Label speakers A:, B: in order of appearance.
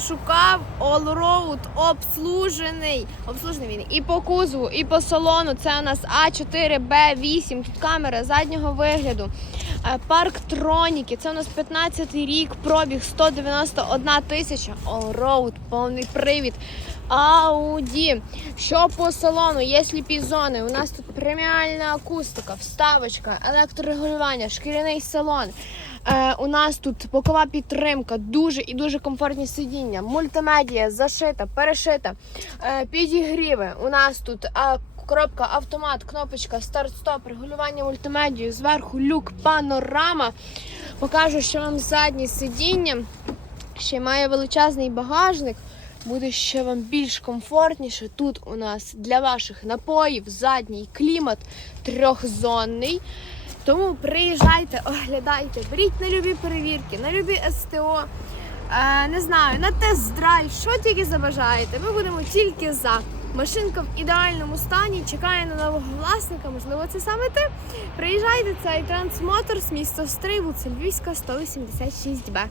A: шукав Allroad обслужений. Обслужений він і по кузову, і по салону. Це у нас А4Б8. Тут камера заднього вигляду. Е, Парк Троніки. Це у нас 15 й рік, пробіг 191 тисяча. Allroad, повний привід. Ауді. Що по салону? Є сліпі зони. У нас тут преміальна акустика, вставочка, електрорегулювання, шкіряний салон. Е, у нас тут бокова підтримка, дуже і дуже комфортні сидіння, мультимедія, зашита, перешита, е, підігріви. У нас тут е, коробка, автомат, кнопочка, старт-стоп, регулювання мультимедією, зверху люк, панорама. Покажу, що вам заднє сидіння. Ще має величезний багажник. Буде ще вам більш комфортніше. Тут у нас для ваших напоїв задній клімат трьохзонний. Тому приїжджайте, оглядайте, беріть на любі перевірки, на любі СТО. Е, не знаю, на тест-драйв, що тільки забажаєте. Ми будемо тільки за. Машинка в ідеальному стані, чекає на нового власника. Можливо, це саме ти. Приїжджайте, це iTrans Motors, місто Стрий, вулиця Львівська, 186Б.